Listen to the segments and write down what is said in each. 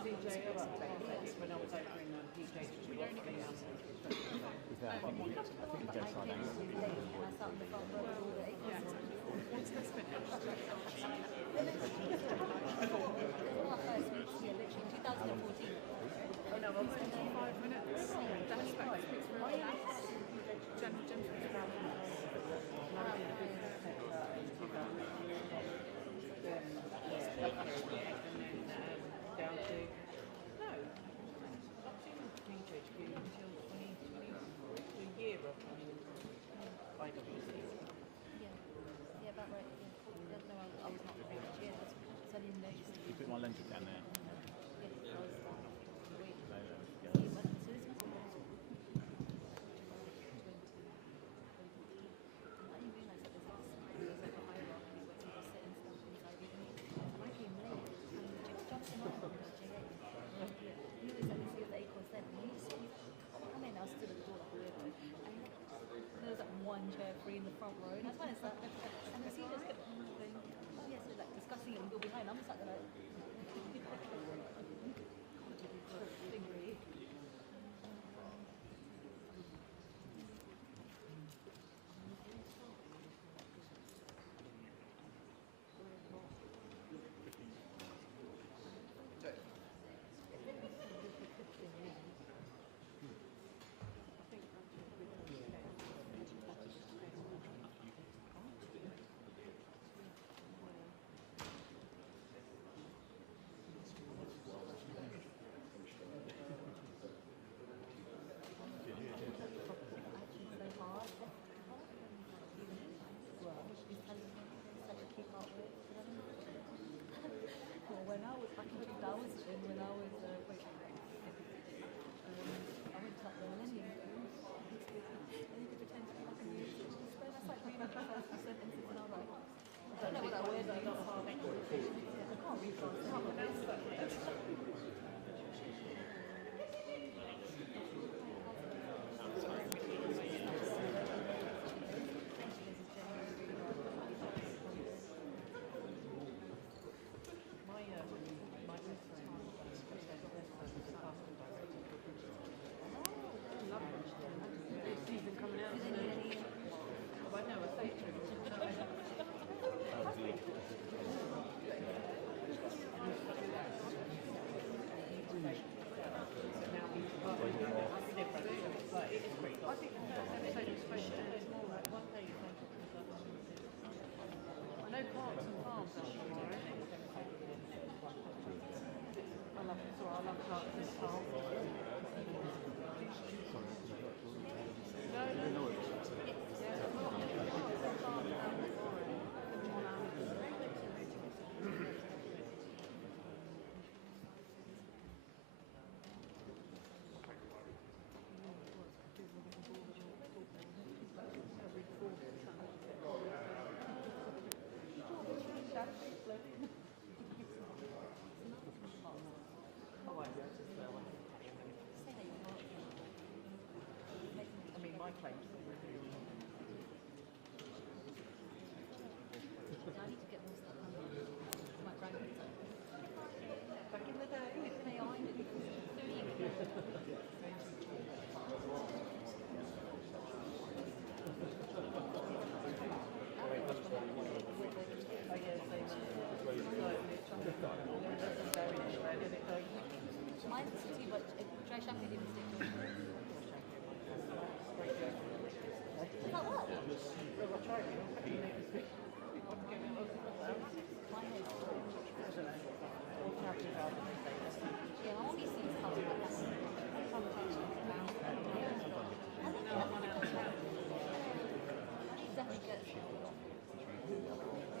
PJ updated when I was over in PJ. We don't even know. I think the Chagos Islands. And I sat in the front row with all the acorns. Once that's finished. Yeah, literally 2014. Oh no, I was 5 minutes. That's like speaks for us. Jen speaks about down to no, not in PHQ until 2020, a year of IWC. Yeah, about right. Yeah. No, I was not the PhD. Yeah, so I didn't notice. You put my lentic down there. Yeah, I was wait. No, no, So this must be. I didn't realise that there's like a hierarchy where people sit and stuff inside with me. And I came late and just jumped in on the J8. He was like, this was the acorns then. And he just come in, I was stood at the door like a weirdo. And there was like one chair free in the front row. And I was trying to sat there. And the seniors kept going, oh yes, so like discussing it and go behind. I'm just sat there like, angry. Well, when I was back in 2000, when I was I went to like the Millennium Games, and you could pretend to be like a music. That's like reading the first few sentences, and I'm like, I don't know what that word means. I can't read fast. Season coming out soon. Oh, I know, I say it to him. I think it's more like one day you think I know parks and farms are tomorrow. I love it, so I love parks and farms. No. I mean, my claim to the review. I need to get more stuff done. My grandkids Back in the day. they are in it. Mine's too much. Dry shampoo didn't stick to it. Is that what? Well, I tried it. My hair. All happy about it. Yeah, I only see stuff like that. Sometimes definitely good.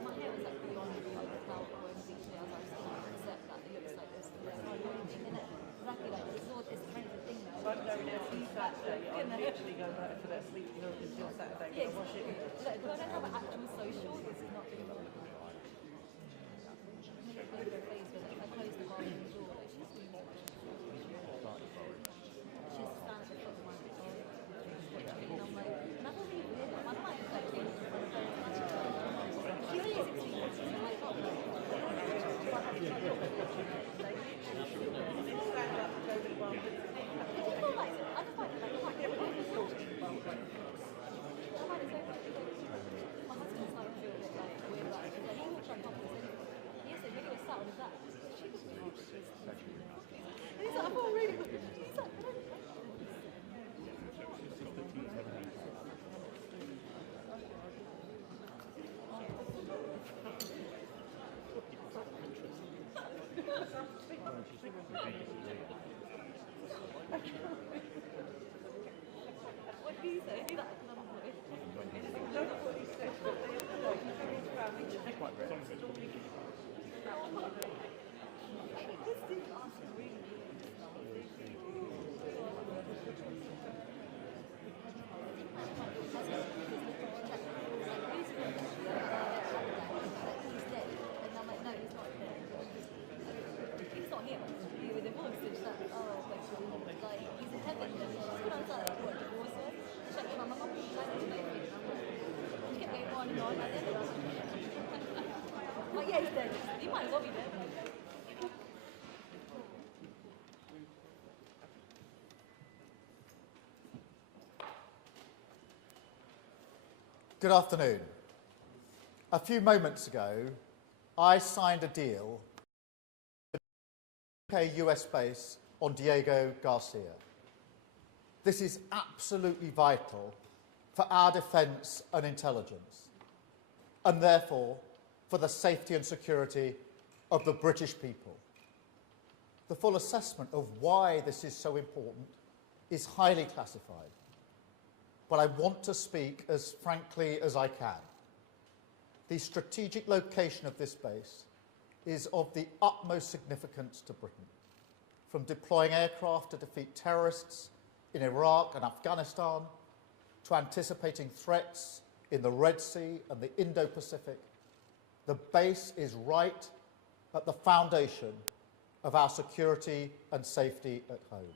My hair was like beyond like how I was thinking. I was like, accept that it looks like this. Exactly like this is all this kind of a thing now. So I'm going out on Saturday. I literally go back for that sleep milk until Saturday. Yeah, I wash it. because I don't have an actual social. This is not really like. I'm going to face with it. If I close the bathroom door, like she's doing she's standing at the front of my door. And I'm like, that was really weird. I'm not expecting it. She really is experiencing it. I'm like, oh, Might as well be there. Good afternoon. A few moments ago, I signed a deal with a US base on Diego Garcia. This is absolutely vital for our defence and intelligence, and therefore for the safety and security of the British people. The full assessment of why this is so important is highly classified, but I want to speak as frankly as I can. The strategic location of this base is of the utmost significance to Britain, from deploying aircraft to defeat terrorists in Iraq and Afghanistan, to anticipating threats in the Red Sea and the Indo-Pacific. The base is right at the foundation of our security and safety at home.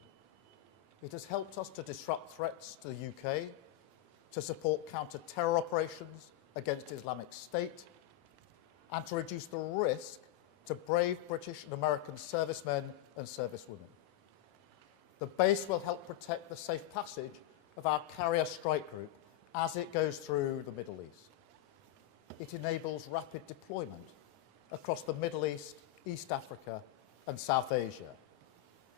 It has helped us to disrupt threats to the UK, to support counter-terror operations against Islamic State, and to reduce the risk to brave British and American servicemen and servicewomen. The base will help protect the safe passage of our carrier strike group as it goes through the Middle East. It enables rapid deployment across the Middle East, East Africa, and South Asia.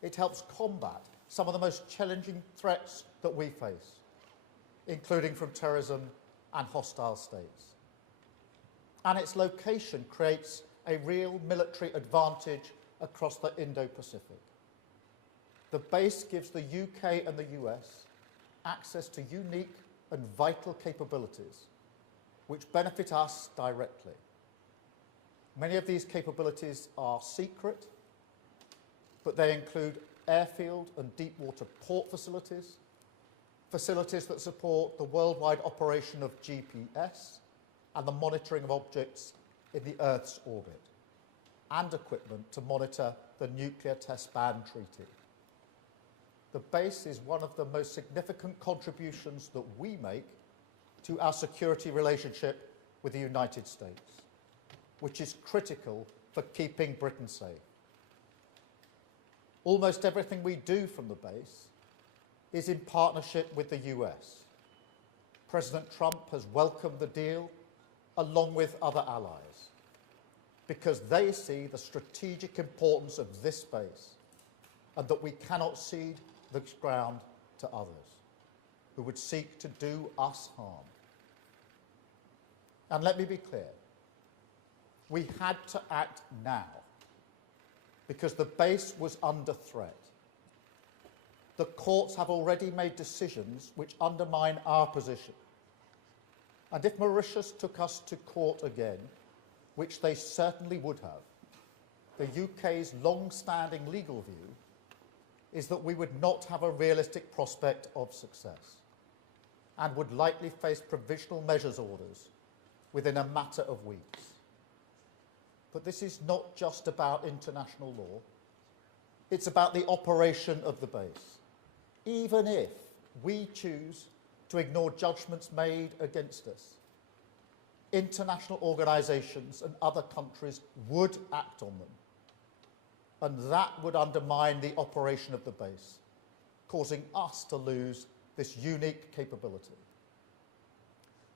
It helps combat some of the most challenging threats that we face, including from terrorism and hostile states. And its location creates a real military advantage across the Indo-Pacific. The base gives the UK and the US access to unique and vital capabilities which benefit us directly. Many of these capabilities are secret, but they include airfield and deep water port facilities, facilities that support the worldwide operation of GPS and the monitoring of objects in the Earth's orbit, and equipment to monitor the Nuclear Test Ban Treaty. The base is one of the most significant contributions that we make to our security relationship with the United States, which is critical for keeping Britain safe. Almost everything we do from the base is in partnership with the US. President Trump has welcomed the deal along with other allies because they see the strategic importance of this base and that we cannot cede the ground to others who would seek to do us harm. And let me be clear, we had to act now because the base was under threat. The courts have already made decisions which undermine our position. And if Mauritius took us to court again, which they certainly would have, the UK's long-standing legal view is that we would not have a realistic prospect of success and would likely face provisional measures orders within a matter of weeks. But this is not just about international law. It's about the operation of the base. Even if we choose to ignore judgments made against us, international organisations and other countries would act on them. And that would undermine the operation of the base, causing us to lose this unique capability.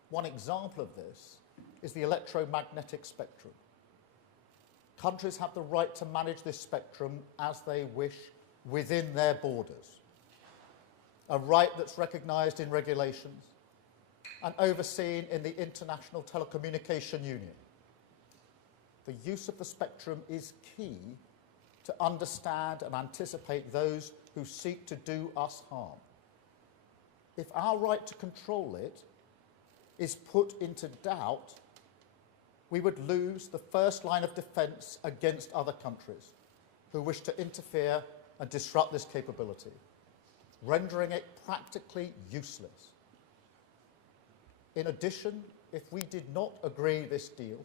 One example of this is the electromagnetic spectrum. Countries have the right to manage this spectrum as they wish within their borders, a right that's recognised in regulations and overseen in the International Telecommunication Union. The use of the spectrum is key to understand and anticipate those who seek to do us harm. If our right to control it is put into doubt, we would lose the first line of defence against other countries who wish to interfere and disrupt this capability, rendering it practically useless. In addition, if we did not agree this deal,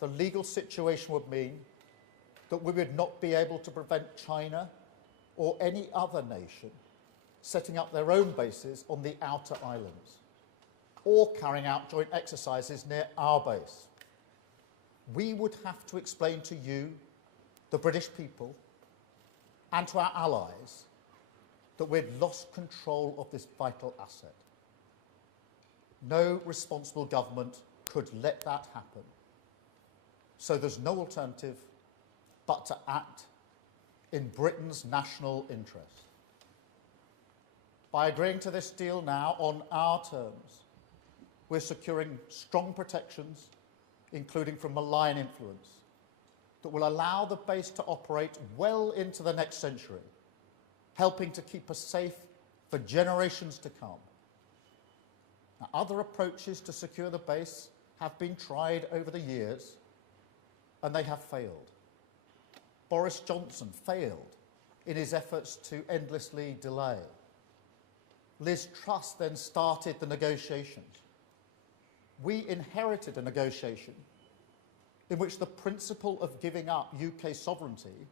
the legal situation would mean that we would not be able to prevent China or any other nation setting up their own bases on the outer islands or carrying out joint exercises near our base. we would have to explain to you, the British people, and to our allies that we'd lost control of this vital asset. No responsible government could let that happen. So there's no alternative but to act in Britain's national interest. By agreeing to this deal now on our terms, we're securing strong protections, including from malign influence, that will allow the base to operate well into the next century, helping to keep us safe for generations to come. Now, other approaches to secure the base have been tried over the years, and they have failed. Boris Johnson failed in his efforts to endlessly delay. Liz Truss then started the negotiations. We inherited a negotiation in which the principle of giving up UK sovereignty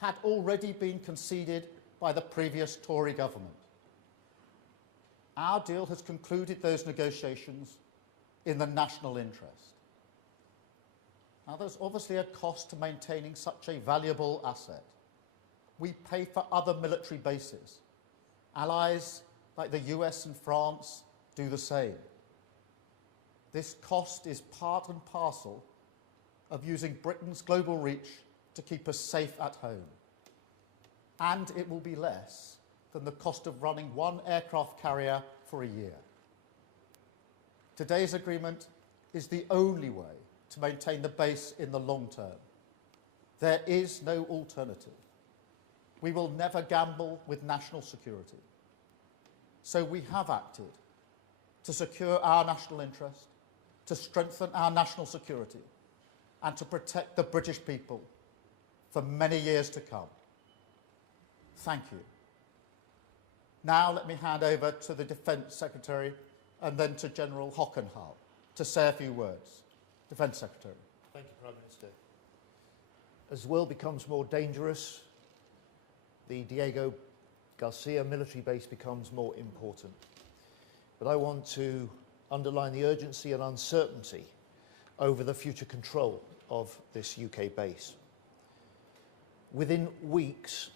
had already been conceded by the previous Tory government. Our deal has concluded those negotiations in the national interest. Now, there's obviously a cost to maintaining such a valuable asset. We pay for other military bases. Allies like the US and France do the same. This cost is part and parcel of using Britain's global reach to keep us safe at home. And it will be less than the cost of running one aircraft carrier for a year. Today's agreement is the only way to maintain the base in the long term. There is no alternative. We will never gamble with national security. So we have acted to secure our national interest, to strengthen our national security, and to protect the British people for many years to come. Thank you. Now let me hand over to the Defence Secretary and then to General Hockenhull to say a few words. Defence Secretary. Thank you, Prime Minister. As the world becomes more dangerous, the Diego Garcia military base becomes more important. But I want to underline the urgency and uncertainty over the future control of this UK base. Within weeks,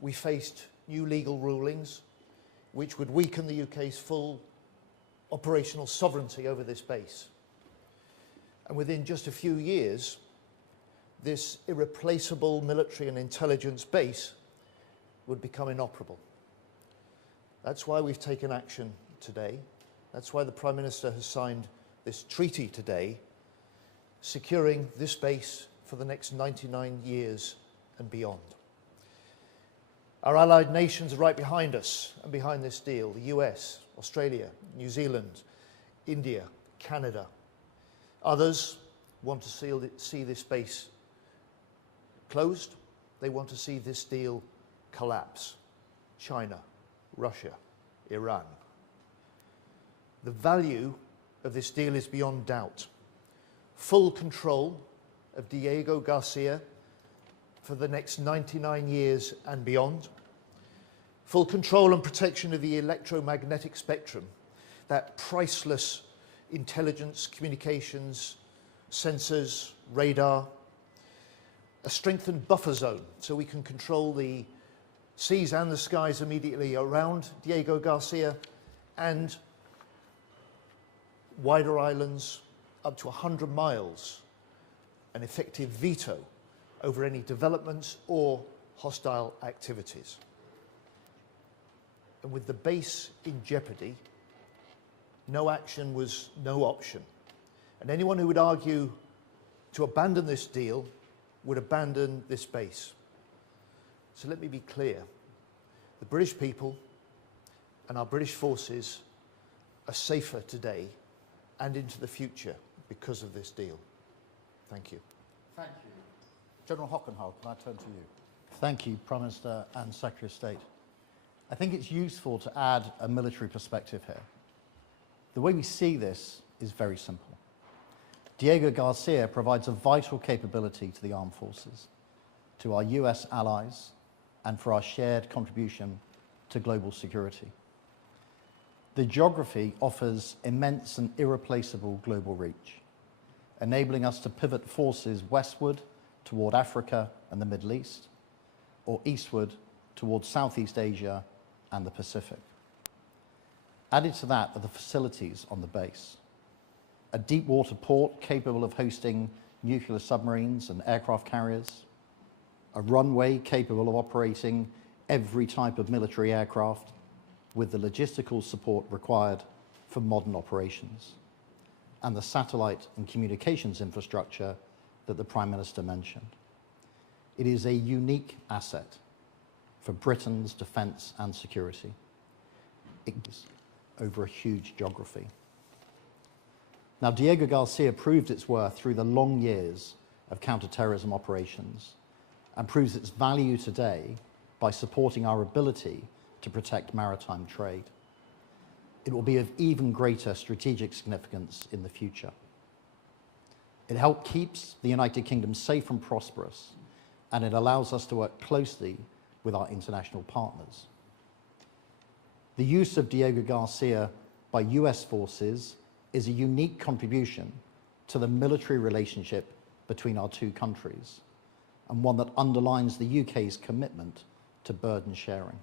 we faced new legal rulings which would weaken the UK's full operational sovereignty over this base. And within just a few years, this irreplaceable military and intelligence base would become inoperable. That's why we've taken action today. That's why the Prime Minister has signed this treaty today, securing this base for the next 99 years and beyond. Our allied nations are right behind us and behind this deal: the US, Australia, New Zealand, India, Canada. Others want to see this base closed. They want to see this deal collapse. China, Russia, Iran. The value of this deal is beyond doubt. Full control of Diego Garcia for the next 99 years and beyond. Full control and protection of the electromagnetic spectrum, that priceless intelligence, communications, sensors, radar. A strengthened buffer zone so we can control the seas and the skies immediately around Diego Garcia, and wider islands up to 100 miles, an effective veto over any developments or hostile activities. And with the base in jeopardy, no action was no option. And anyone who would argue to abandon this deal would abandon this base. So let me be clear. The British people and our British forces are safer today and into the future because of this deal. Thank you. Thank you. General Hockenhull, can I turn to you? Thank you, Prime Minister and Secretary of State. I think it's useful to add a military perspective here. The way we see this is very simple. Diego Garcia provides a vital capability to the armed forces, to our US allies, and for our shared contribution to global security. The geography offers immense and irreplaceable global reach. enabling us to pivot forces westward toward Africa and the Middle East, or eastward towards Southeast Asia and the Pacific. Added to that are the facilities on the base. A deep water port capable of hosting nuclear submarines and aircraft carriers, a runway capable of operating every type of military aircraft with the logistical support required for modern operations, and the satellite and communications infrastructure that the Prime Minister mentioned. It is a unique asset for Britain's defence and security. It is over a huge geography. Now, Diego Garcia proved its worth through the long years of counter-terrorism operations and proves its value today by supporting our ability to protect maritime trade. It will be of even greater strategic significance in the future. It helps keeps the United Kingdom safe and prosperous, and it allows us to work closely with our international partners. The use of Diego Garcia by US forces is a unique contribution to the military relationship between our two countries, and one that underlines the UK's commitment to burden sharing.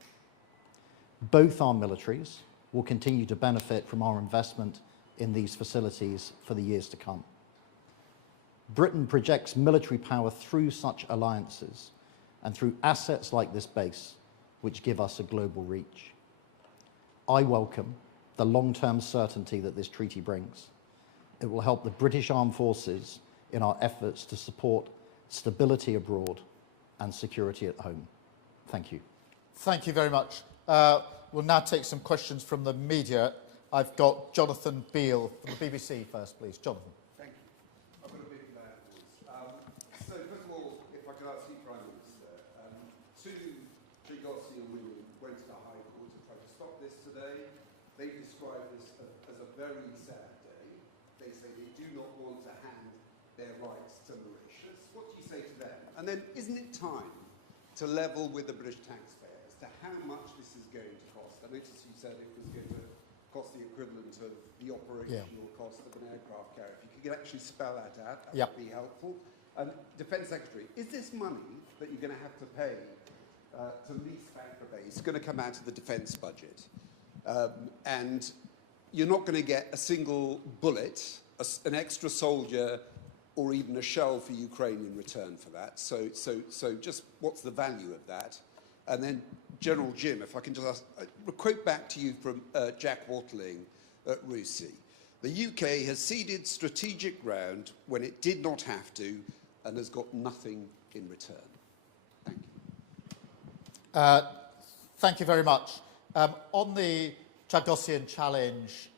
Both our militaries will continue to benefit from our investment in these facilities for the years to come. Britain projects military power through such alliances and through assets like this base, which give us a global reach. I welcome the long-term certainty that this treaty brings. It will help the British Armed Forces in our efforts to support stability abroad and security at home. Thank you. Thank you very much. We'll now take some questions from the media. I've got Jonathan Beale from the BBC first, please. Jonathan. Thank you. I've got a big loud voice. So first of all, if I could ask you, Prime Minister, two Chagos Island women went to the High Court to try to stop this today. They describe this as a very sad day. They say they do not want to hand their rights to Mauritius. What do you say to them? And then, isn't it time to level with the British taxpayer as to how much this is going to cost? I noticed you said it was going to cost the equivalent of the operational cost of an aircraft carrier. If you could actually spell that out, that would be helpful. And Defence Secretary, is this money that you're going to have to pay to lease Bangor Base going to come out of the defence budget? And you're not going to get a single bullet, an extra soldier, or even a shell for Ukraine in return for that. So just what's the value of that? And then General Jim, if I can just ask, a quote back to you from Jack Watling at RUSI. The UK has ceded strategic ground when it did not have to and has got nothing in return. Thank you. Thank you very much. On the Chagosian challenge,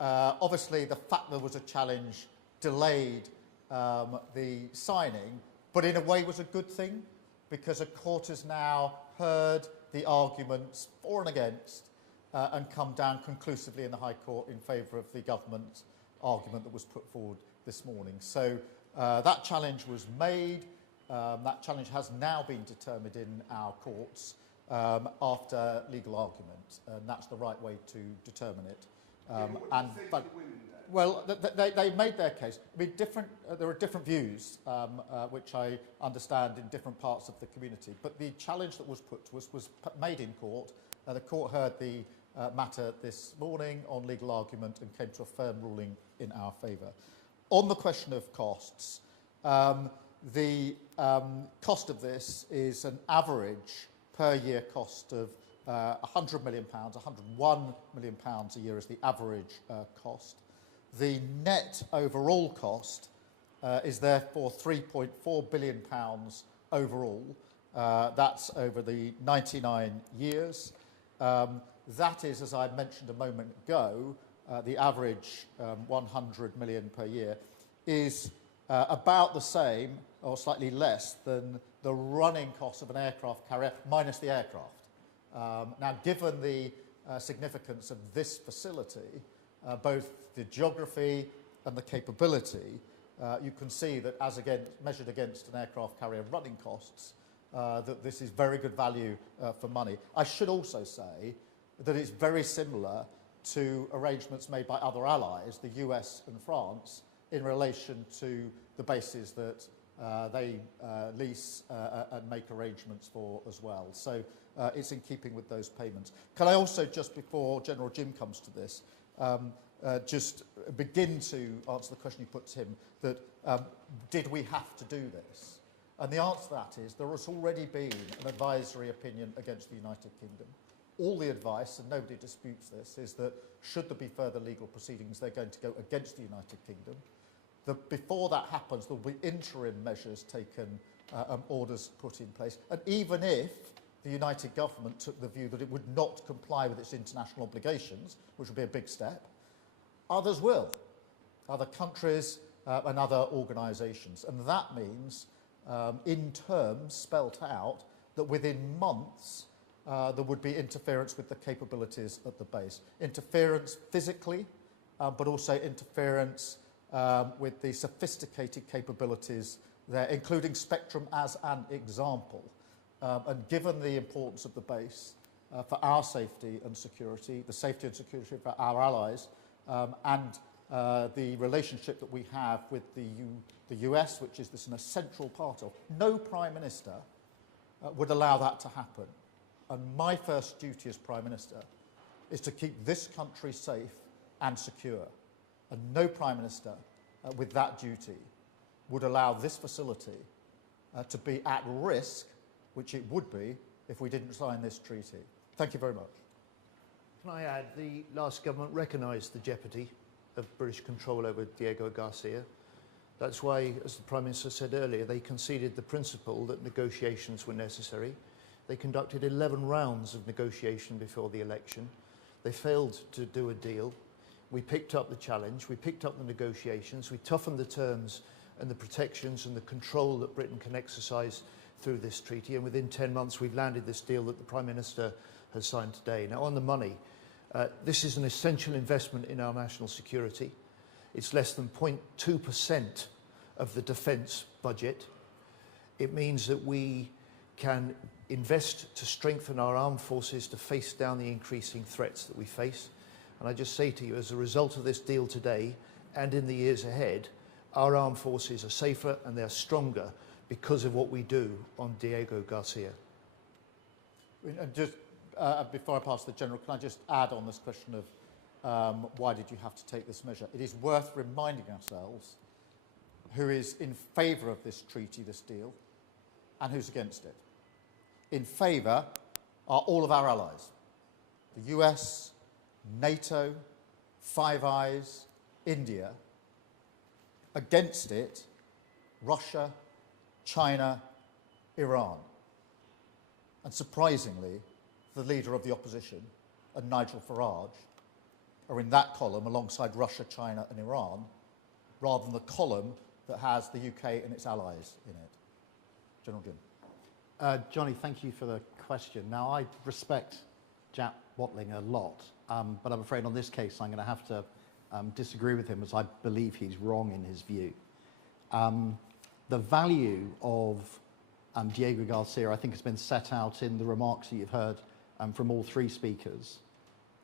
obviously the fact there was a challenge delayed the signing, but in a way was a good thing, because a court has now heard the arguments for and against and come down conclusively in the High Court in favour of the government argument that was put forward this morning. So that challenge was made. That challenge has now been determined in our courts after legal argument, and that's the right way to determine it. Well, they made their case. I mean, there are different views, which I understand in different parts of the community. But the challenge that was put to us was made in court. The court heard the matter this morning on legal argument and came to a firm ruling in our favour. On the question of costs, the cost of this is an average per year cost of £100 million, £101 million a year is the average cost. The net overall cost is therefore £3.4 billion overall. That's over the 99 years. That is, as I mentioned a moment ago, the average 100 million per year is about the same or slightly less than the running cost of an aircraft carrier minus the aircraft. Now, given the significance of this facility, both the geography and the capability, you can see that as measured against an aircraft carrier running costs, that this is very good value for money. I should also say that it's very similar to arrangements made by other allies, the US and France, in relation to the bases that they lease and make arrangements for as well. So it's in keeping with those payments. Can I also, just before General Jim comes to this, just begin to answer the question you put to him, that did we have to do this? And the answer to that is there has already been an advisory opinion against the United Kingdom. All the advice, and nobody disputes this, is that should there be further legal proceedings, they're going to go against the United Kingdom. That before that happens, there will be interim measures taken, orders put in place. And even if the United Government took the view that it would not comply with its international obligations, which would be a big step, others will. Other countries and other organisations. And that means, in terms spelt out, that within months there would be interference with the capabilities at the base. Interference physically, but also interference with the sophisticated capabilities there, including spectrum as an example. And given the importance of the base for our safety and security, the safety and security for our allies, and the relationship that we have with the US, which is this an essential part of, no Prime Minister would allow that to happen. And my first duty as Prime Minister is to keep this country safe and secure. And no Prime Minister with that duty would allow this facility to be at risk, which it would be if we didn't sign this treaty. Thank you very much. Can I add, the last government recognised the jeopardy of British control over Diego Garcia. That's why, as the Prime Minister said earlier, they conceded the principle that negotiations were necessary. They conducted 11 rounds of negotiation before the election. They failed to do a deal. We picked up the challenge, we picked up the negotiations, we toughened the terms and the protections and the control that Britain can exercise through this treaty, and within 10 months we've landed this deal that the Prime Minister has signed today. Now, on the money, this is an essential investment in our national security. It's less than 0.2% of the defence budget. It means that we can invest to strengthen our armed forces to face down the increasing threats that we face. And I just say to you, as a result of this deal today and in the years ahead, our armed forces are safer and they're stronger because of what we do on Diego Garcia. And just before I pass to the General, can I just add on this question of why did you have to take this measure? It is worth reminding ourselves who is in favour of this treaty, this deal, and who's against it. In favour are all of our allies, the US, NATO, Five Eyes, India. Against it, Russia, China, Iran. And surprisingly, the leader of the opposition and Nigel Farage are in that column alongside Russia, China and Iran, rather than the column that has the UK and its allies in it. General Jim. Johnny, thank you for the question. Now, I respect Jack Watling a lot, but I'm afraid on this case I'm going to have to disagree with him, as I believe he's wrong in his view. The value of Diego Garcia, I think, has been set out in the remarks that you've heard from all three speakers.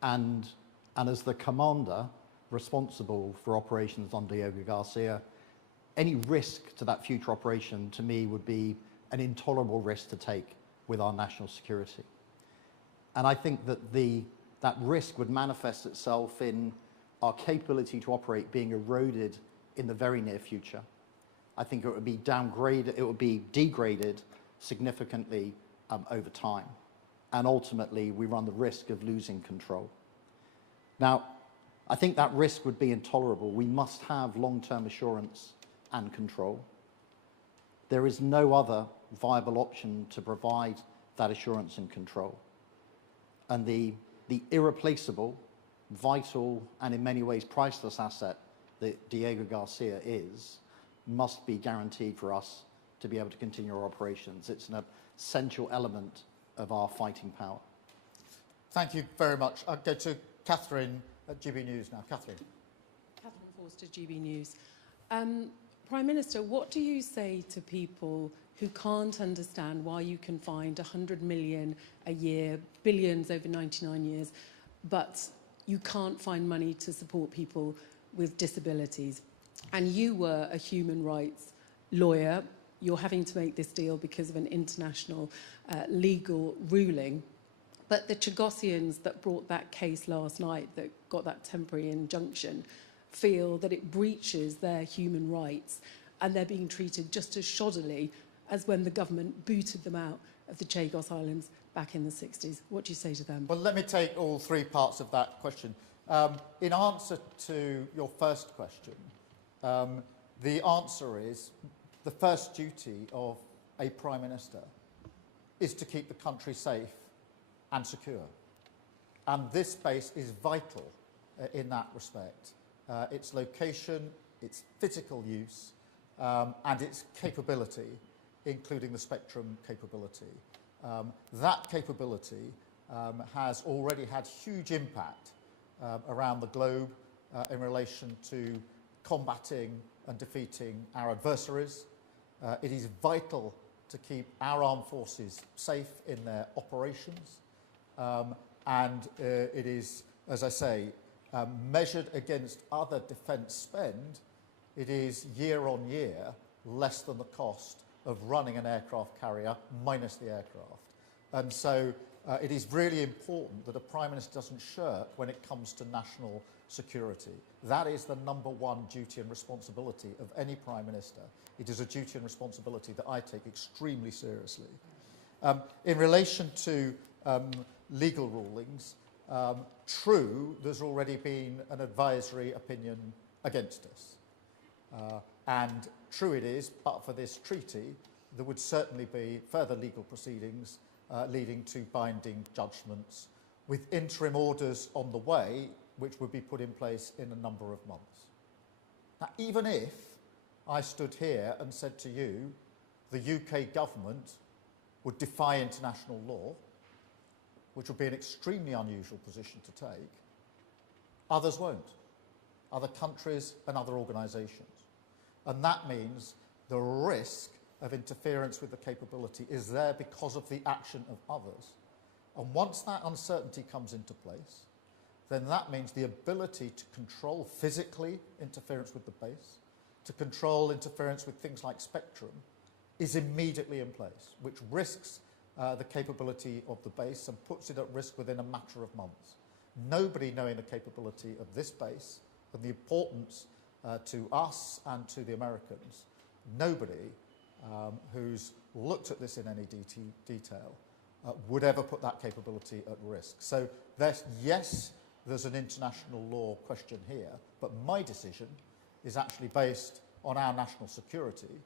And as the commander responsible for operations on Diego Garcia, any risk to that future operation, to me, would be an intolerable risk to take with our national security. And I think that that risk would manifest itself in our capability to operate being eroded in the very near future. I think it would be downgraded, it would be degraded significantly over time. And ultimately, we run the risk of losing control. Now, I think that risk would be intolerable. We must have long-term assurance and control. There is no other viable option to provide that assurance and control. And the irreplaceable, vital, and in many ways priceless asset that Diego Garcia is, must be guaranteed for us to be able to continue our operations. It's an essential element of our fighting power. Thank you very much. I'll go to Catherine at GB News now. Catherine. Catherine Forster, GB News. Prime Minister, what do you say to people who can't understand why you can find 100 million a year, billions over 99 years, but you can't find money to support people with disabilities? and you were a human rights lawyer. You're having to make this deal because of an international legal ruling. But the Chagosians that brought that case last night, that got that temporary injunction, feel that it breaches their human rights, and they're being treated just as shoddily as when the government booted them out of the Chagos Islands back in the 60s. What do you say to them? Well, let me take all three parts of that question. In answer to your first question, the answer is the first duty of a Prime Minister is to keep the country safe and secure. And this base is vital in that respect. Its location, its physical use, and its capability, including the spectrum capability. That capability has already had huge impact around the globe in relation to combating and defeating our adversaries. It is vital to keep our armed forces safe in their operations. And it is, as I say, measured against other defence spend, it is year on year less than the cost of running an aircraft carrier minus the aircraft. And so it is really important that a Prime Minister doesn't shirk when it comes to national security. That is the number one duty and responsibility of any Prime Minister. It is a duty and responsibility that I take extremely seriously. In relation to legal rulings, true, there's already been an advisory opinion against us. And true it is, but for this treaty, there would certainly be further legal proceedings leading to binding judgments with interim orders on the way, which would be put in place in a number of months. Now, even if I stood here and said to you, the UK government would defy international law, which would be an extremely unusual position to take, others won't. Other countries and other organisations. And that means the risk of interference with the capability is there because of the action of others. And once that uncertainty comes into place, then that means the ability to control physically interference with the base, to control interference with things like spectrum, is immediately in place, which risks the capability of the base and puts it at risk within a matter of months. Nobody knowing the capability of this base and the importance to us and to the Americans, nobody who's looked at this in any detail would ever put that capability at risk. So yes, there's an international law question here, but my decision is actually based on our national security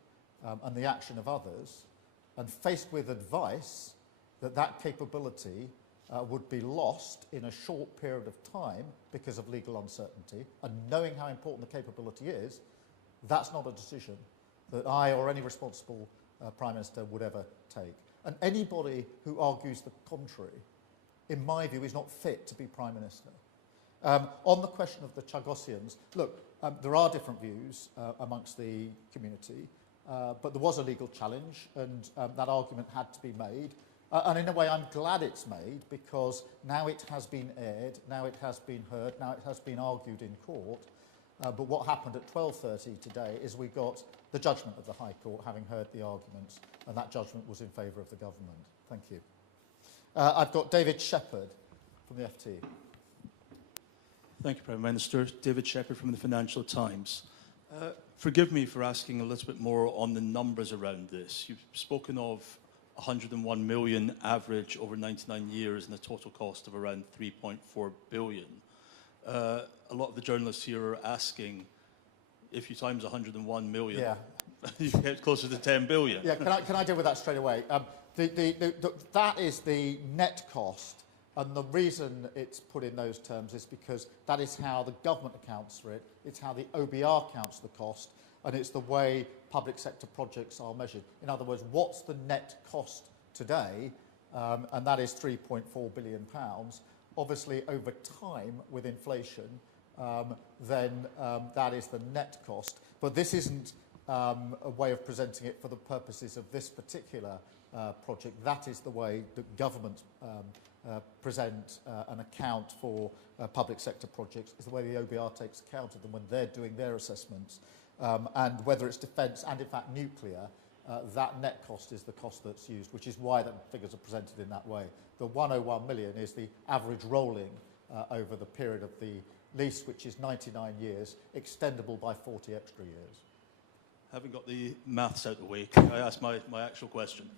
and the action of others, and faced with advice that that capability would be lost in a short period of time because of legal uncertainty, and knowing how important the capability is, that's not a decision that I or any responsible Prime Minister would ever take. And anybody who argues the contrary, in my view, is not fit to be Prime Minister. On the question of the Chagosians, look, there are different views amongst the community, but there was a legal challenge, and that argument had to be made. And in a way, I'm glad it's made, because now it has been aired, now it has been heard, now it has been argued in court. But what happened at 12:30 today is we got the judgment of the High Court, having heard the arguments, and that judgment was in favour of the government. Thank you. I've got David Shepherd from the FT. Thank you, Prime Minister. David Shepherd from the Financial Times. Forgive me for asking a little bit more on the numbers around this. You've spoken of 101 million average over 99 years and a total cost of around 3.4 billion. A lot of the journalists here are asking, if you times 101 million, you get closer to 10 billion. Yeah, can I deal with that straight away? That is the net cost, and the reason it's put in those terms is because that is how the government accounts for it, it's how the OBR counts the cost, and it's the way public sector projects are measured. In other words, what's the net cost today? And that is £3.4 billion. Obviously, over time, with inflation, then that is the net cost. But this isn't a way of presenting it for the purposes of this particular project. That is the way that governments present an account for public sector projects. It's the way the OBR takes account of them when they're doing their assessments. And whether it's defence and, in fact, nuclear, that net cost is the cost that's used, which is why the figures are presented in that way. The 101 million is the average rolling over the period of the lease, which is 99 years, extendable by 40 extra years. Having got the maths out of the way, can I ask my actual question?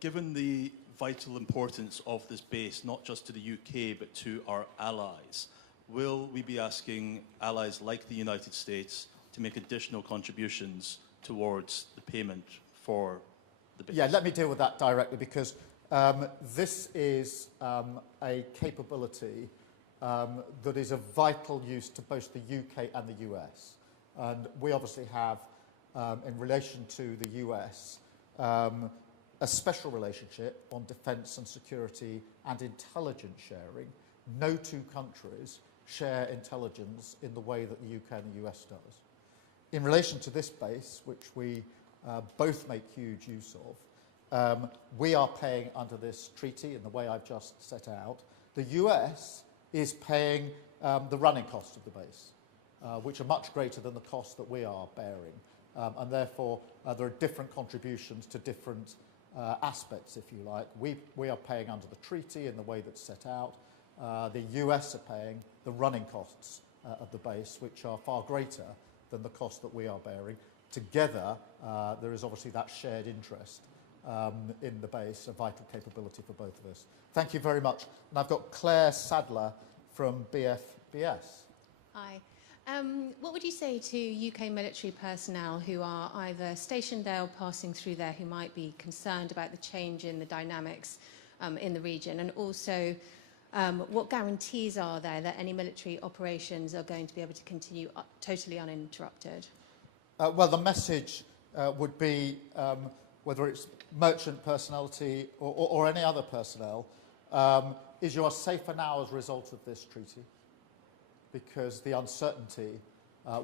Given the vital importance of this base, not just to the UK, but to our allies, will we be asking allies like the United States to make additional contributions towards the payment for the base? Yeah, let me deal with that directly, because this is a capability that is of vital use to both the UK and the US. And we obviously have, in relation to the US, a special relationship on defence and security and intelligence sharing. No two countries share intelligence in the way that the UK and the US does. In relation to this base, which we both make huge use of, we are paying under this treaty in the way I've just set out. The US is paying the running costs of the base, which are much greater than the cost that we are bearing. And therefore, there are different contributions to different aspects, if you like. We are paying under the treaty in the way that's set out. The US are paying the running costs of the base, which are far greater than the cost that we are bearing. Together, there is obviously that shared interest in the base, a vital capability for both of us. Thank you very much. And I've got Claire Sadler from BFBS. Hi. What would you say to UK military personnel who are either stationed there or passing through there, who might be concerned about the change in the dynamics in the region? And also, what guarantees are there that any military operations are going to be able to continue totally uninterrupted? Well, the message would be, whether it's merchant personality or any other personnel, is you are safer now as a result of this treaty, because the uncertainty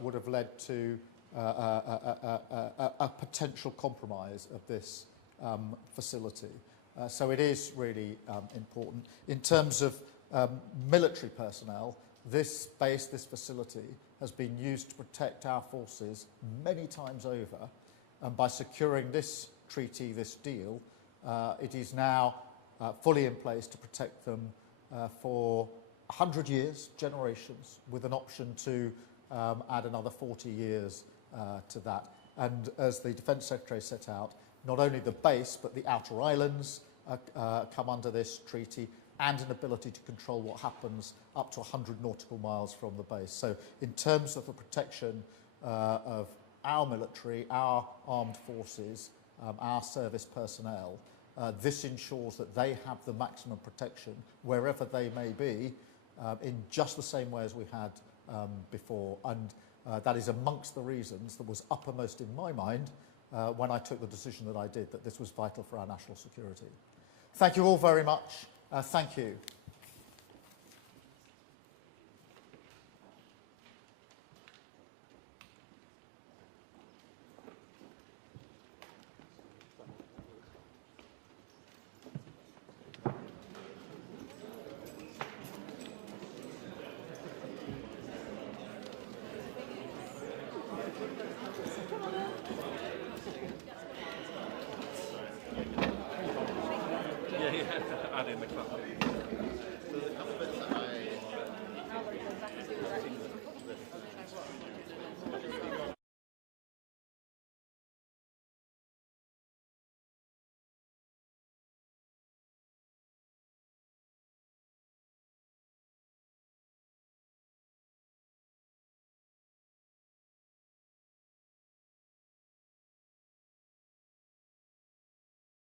would have led to a potential compromise of this facility. So it is really important. In terms of military personnel, this base, this facility, has been used to protect our forces many times over. And by securing this treaty, this deal, it is now fully in place to protect them for 100 years, generations, with an option to add another 40 years to that. And as the Defence Secretary set out, not only the base, but the outer islands come under this treaty, and an ability to control what happens up to 100 nautical miles from the base. So in terms of the protection of our military, our armed forces, our service personnel, this ensures that they have the maximum protection wherever they may be, in just the same way as we had before. And that is amongst the reasons that was uppermost in my mind when I took the decision that I did, that this was vital for our national security. Thank you all very much. Thank you. Add in the club.